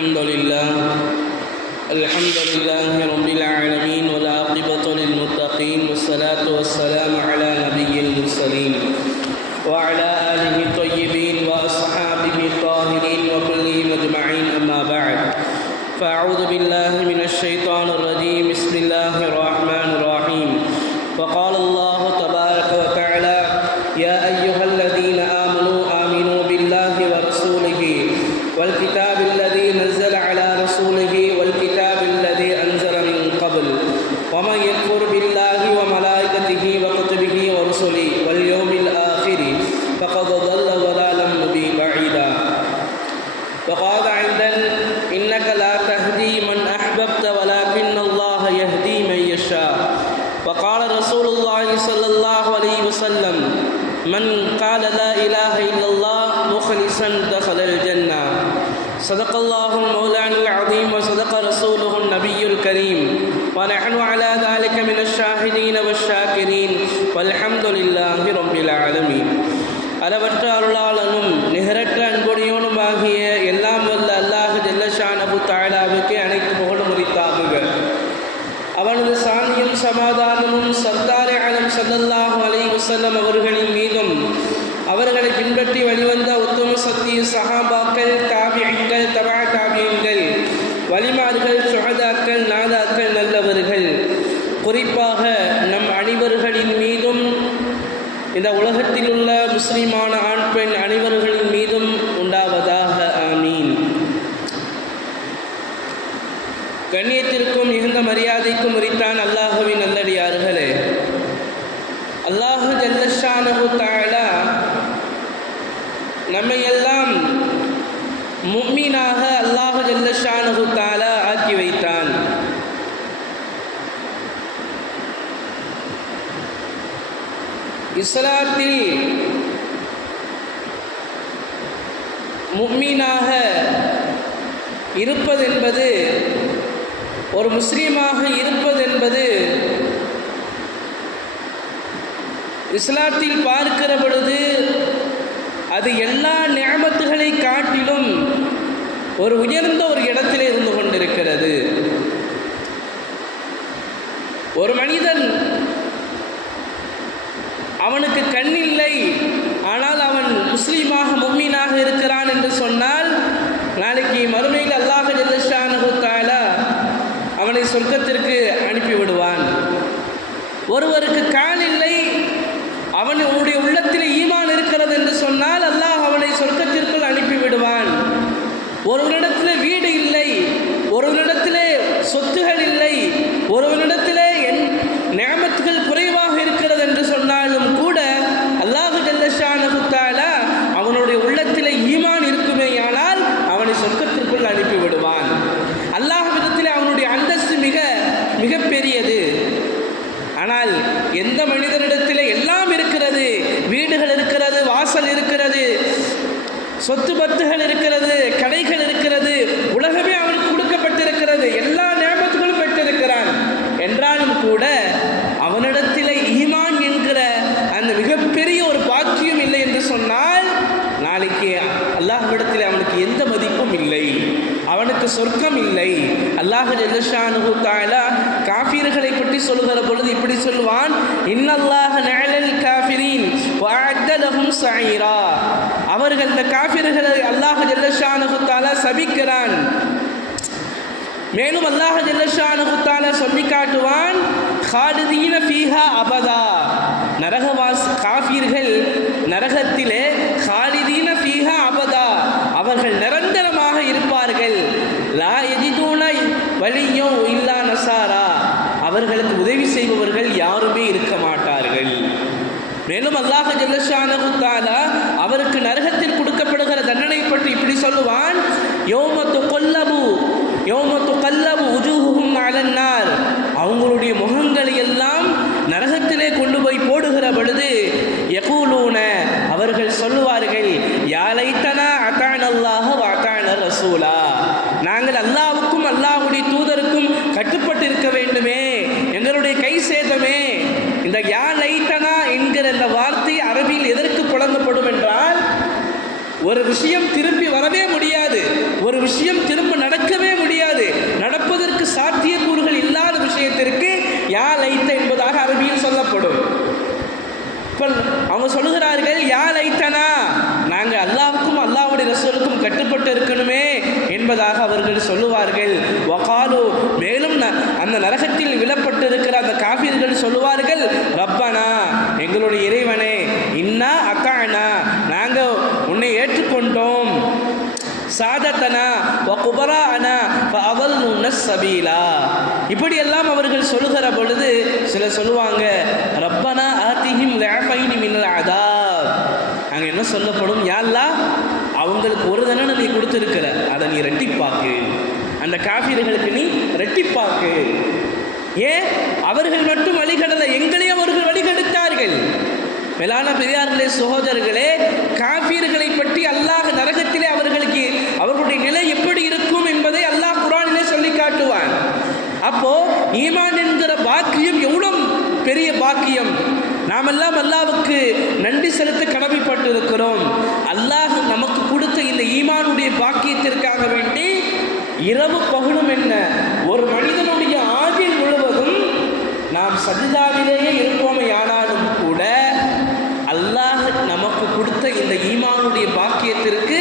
الحمد لله رب العالمين والعاقبة للمتقين والصلاة والسلام على نبي المرسلين وعلى آله الطيبين وأصحابه الطاهرين وكلهم أجمعين أما بعد فأعوذ بالله من الشيطان الرجيم بسم الله الرحمن الرحيم وقال الله تبارك وتعالى يا أيها الذين آمنوا بالله ورسوله والكتاب الذي نزل على رسوله والكتاب الذي أنزل من قبل ومن يكفر بالله وملائكته وكتبه ورسله واليوم الآخر فقد ضل ضلالا بعيدا وقال عندنا إنك لا تهدي من أحببت ولكن الله يهدي من يشاء وقال رسول الله صلى الله عليه وسلم من قال لا إله إلا الله مخلصا دخل الجنة صدق الله المولان العظيم وصدق رسوله النبي الكريم ونحن على ذلك من الشاهدين والشاكرين والحمد لله رب العالمين அளவற்ற அருளாளனும் நிகரற்ற அன்புடையோனுமாகிய எல்லாம் வல்ல அல்லாஹ் ஜல்ல ஷானஹு தஆலாவுக்கு அனைத்து புகழும் உரித்தாகுக. அவனது சாந்தியும் சமாதானமும் சர்தாரே ஆலம் ஸல்லல்லாஹு அலைஹி வஸல்லம் அவர்களின் மீதும் அவர்களை பின்பற்றி வெளிவந்த உத்தம சத்திய சஹாபாக்கள் தாபிஈன்கள் தபா தாபிஈன்கள் வலிமார்கள் சுஹதாக்கள் நாதாக்கள் நல்லவர்கள் குறிப்பாக நம் அனைவர்களின் மீதும் இந்த உலகத்தில் உள்ள முஸ்லிமான ஆண் பெண் அனைவர்களின் மீதும் உண்டாவதாக ஆமீன். கண்ணியத்திற்கும் மிகுந்த மரியாதைக்கும் உரித்தான் அல்லாஹுவின் நல்லடியார்களே, அல்லாஹு ஜல்ல ஷானஹு தஆலா நம்மையெல்லாம் முஃமினாக அல்லாஹு ஜல்ல ஷானஹு தஆலா ஆக்கி வைத்தான். இஸ்லாத்தில் முஃமினாக இருப்பதென்பது, ஒரு முஸ்லீமாக இருப்பதென்பது இஸ்லாத்தில் பார்க்கிற பொழுது அது எல்லா நிஅமத்துகளை காட்டிலும் ஒரு உயர்ந்த ஒரு இடத்திலே இருந்து கொண்டிருக்கிறது. ஒரு மனிதன் அவனுக்கு கண்ணில்லை, ஆனால் அவன் முஸ்லீமாக முஃமினாக இருக்கிறான் என்று சொன்னால் நாளைக்கு மறுமையில் அல்லாஹ் ஜல்ல ஷானஹு தஆலா அவனை சொர்க்கத்திற்கு அனுப்பிவிடுவான். ஒருவருக்கு கால் இல்லை, அவனுடைய உள்ளத்தில் ஈமான் இருக்கிறது என்று சொன்னால் அல்லாஹ் அவனை சொர்க்கத்திற்குள் அனுப்பிவிடுவான். ஒருவனிடத்தில் வீடு இல்லை, ஒருவனிடத்திலே சொத்துகள் இல்லை, ஒருவனிடத்திலே நிஅமத்துகள் குறைவாக இருக்கிறது என்று சொன்னாலும் கூட அல்லாஹ் ஜல்ல ஷானஹு தஆலா அவனுடைய உள்ளத்திலே ஈமான் இருக்குமேயானால் அவனை சொர்க்கத்திற்குள் அனுப்பிவிடுவான். அல்லாஹ்விடத்திலே அவனுடைய அந்தஸ்து மிக மிக பெரியது. ஆனால் எந்த மனிதனிடத்திலே எல்லாம் இருக்கிறது, வீடுகள் இருக்கிறது, வாசல் இருக்கிறது, சொத்து பத்துகள் இருக்கிறது, கடைகள் இருக்கிறது, உலகமே அவனுக்கு கொடுக்கப்பட்டிருக்கிறது, எல்லா நிஅமத்துகளும் பெற்றிருக்கிறான் என்றாலும் கூட அவனிடத்திலே ஈமான் என்கிற அந்த மிகப்பெரிய ஒரு பாக்கியம் இல்லை என்று சொன்னால் நாளைக்கு அல்லாஹ்விடத்தில் அவனுக்கு எந்த மதிப்பும் இல்லை, அவனுக்கு சொர்க்கம் இல்லை. அல்லாஹ் ஜல்ல ஷானஹு தஆலா காஃபிர்களை பற்றி சொல்கிற பொழுது இப்படி சொல்வான், இன்னல்லாஹ நஅலல் காஃபிரீன் வஅஅத லஹும் ஸஈரா. அவர்கள் இந்த காஃபிர்களை அல்லாஹ் ஜல்ல ஷானஹு தஆலா சபிக்கிறான். மேலும் அல்லாஹ் ஜல்ல ஷானஹு தஆலா சொல்லி காட்டுவான், ஹாலிதீன ஃபீஹா அபதா. காஃபிர்கள் நரகத்திலே ஹாலிதீன ஃபீஹா அபதா, அவர்கள் நிரந்தரமாக இருப்பார்கள். லா யஜிதூன வலியோ இல்லா நசாரா, அவர்களுக்கு உதவி செய்பவர்கள் யாருமே இருக்க மாட்டார்கள். மேலும் அல்லாஹ் ஜல்ல ஷானஹு தஆலா அவருக்கு நரகத்தில் கொடுக்கப்படுகிற தண்டனை பற்றி இப்படி சொல்லுவான், யௌம துகல்லபு உஜூஹுஹும் அலன் நார். அவங்களுடைய முகங்களை எல்லாம் நரகத்திலே கொண்டு போய் போடுகிற பொழுது யகூலூன, அவர்கள் சொல்லுவார்கள், யா லைத்தனா அதானல்லாஹ வ அதான ரசூலா, நாங்கள் அல்லாஹ்வுக்கும் அல்லாஹ்வுடைய தூதருக்கும் கட்டுப்பட்டு இருக்க வேண்டுமே, எங்களுடைய கை சேதமே. இந்த யா லைத்தனா என்கிற இந்த வார்த்தை அரபியில் எதற்கு புழங்கப்படும் என்றால், ஒரு விஷயம் திரும்பி வரவே முடியாது, ஒரு விஷயம் திரும்ப நடக்க அவங்க சொல்லுகிறார்கள், யா லைத்தனா, நாங்கள் அல்லாஹ்வுக்கும் அல்லாஹ்வுடைய ரசூலுக்கும் கட்டுப்பட்டு இருக்கணுமே என்பதாக அவர்கள் சொல்லுவார்கள். வகாலு, மேலும் அந்த நரகத்தில் விழப்பட்டு இருக்கிற அந்த காஃபிர்கள் சொல்லுவார்கள், ரப்பனா, எங்களுடைய இறைவனே, இன்னா அத்தானா, நாங்கள் உன்னை ஏற்றுக்கொண்டோம், சாதத்தனா வகுபரானா ஃபஅதல்லுன ஸபீலா, இப்படியெல்லாம் அவர்கள் சொல்லுகிற பொழுது சில சொல்லுவாங்க, ரப்பனா ஆதிஹிம் லஅஃபைனி மினல் அதாப், அங்கே என்ன சொல்லப்படும், யா அல்லாஹ், அவங்களுக்கு ஒரு தண்டனை நீ கொடுத்துருக்கிற, அதை நீ ரெட்டிப்பாக்கு, அந்த காஃபிர்களுக்கு நீ ரெட்டிப்பாக்கு. ஏன் அவர்கள் மட்டும் வழிகடலை, எங்களையும் அவர்கள் வழிகெடுத்தார்கள். மேலான பெரியார்களே, சகோதரர்களே, காஃபிர்களை பற்றி அல்லாஹ் நரகத்திலே அவர்களுடைய நிலை எப்படி இருக்கும் என்பதை அல்லாஹ் குர்ஆனிலே சொல்லி காட்டுவான். அப்போ ஈமான் என்கிற பாக்கியம் எவ்வளவு பெரிய பாக்கியம்! நாமெல்லாம் அல்லாஹ்வுக்கு நன்றி செலுத்த கடமைப்பட்டு இருக்கிறோம். அல்லாஹ் நமக்கு கொடுத்த இந்த ஈமானுடைய பாக்கியத்திற்காக வேண்டி இரவு பகலும் என்ன, ஒரு மனிதனுடைய ஆயுள் முழுவதும் நாம் சஜ்தாவிலேயே இருப்போமே, ஆனாலும் கூட அல்லாஹ் நமக்கு கொடுத்த இந்த ஈமானுடைய பாக்கியத்திற்கு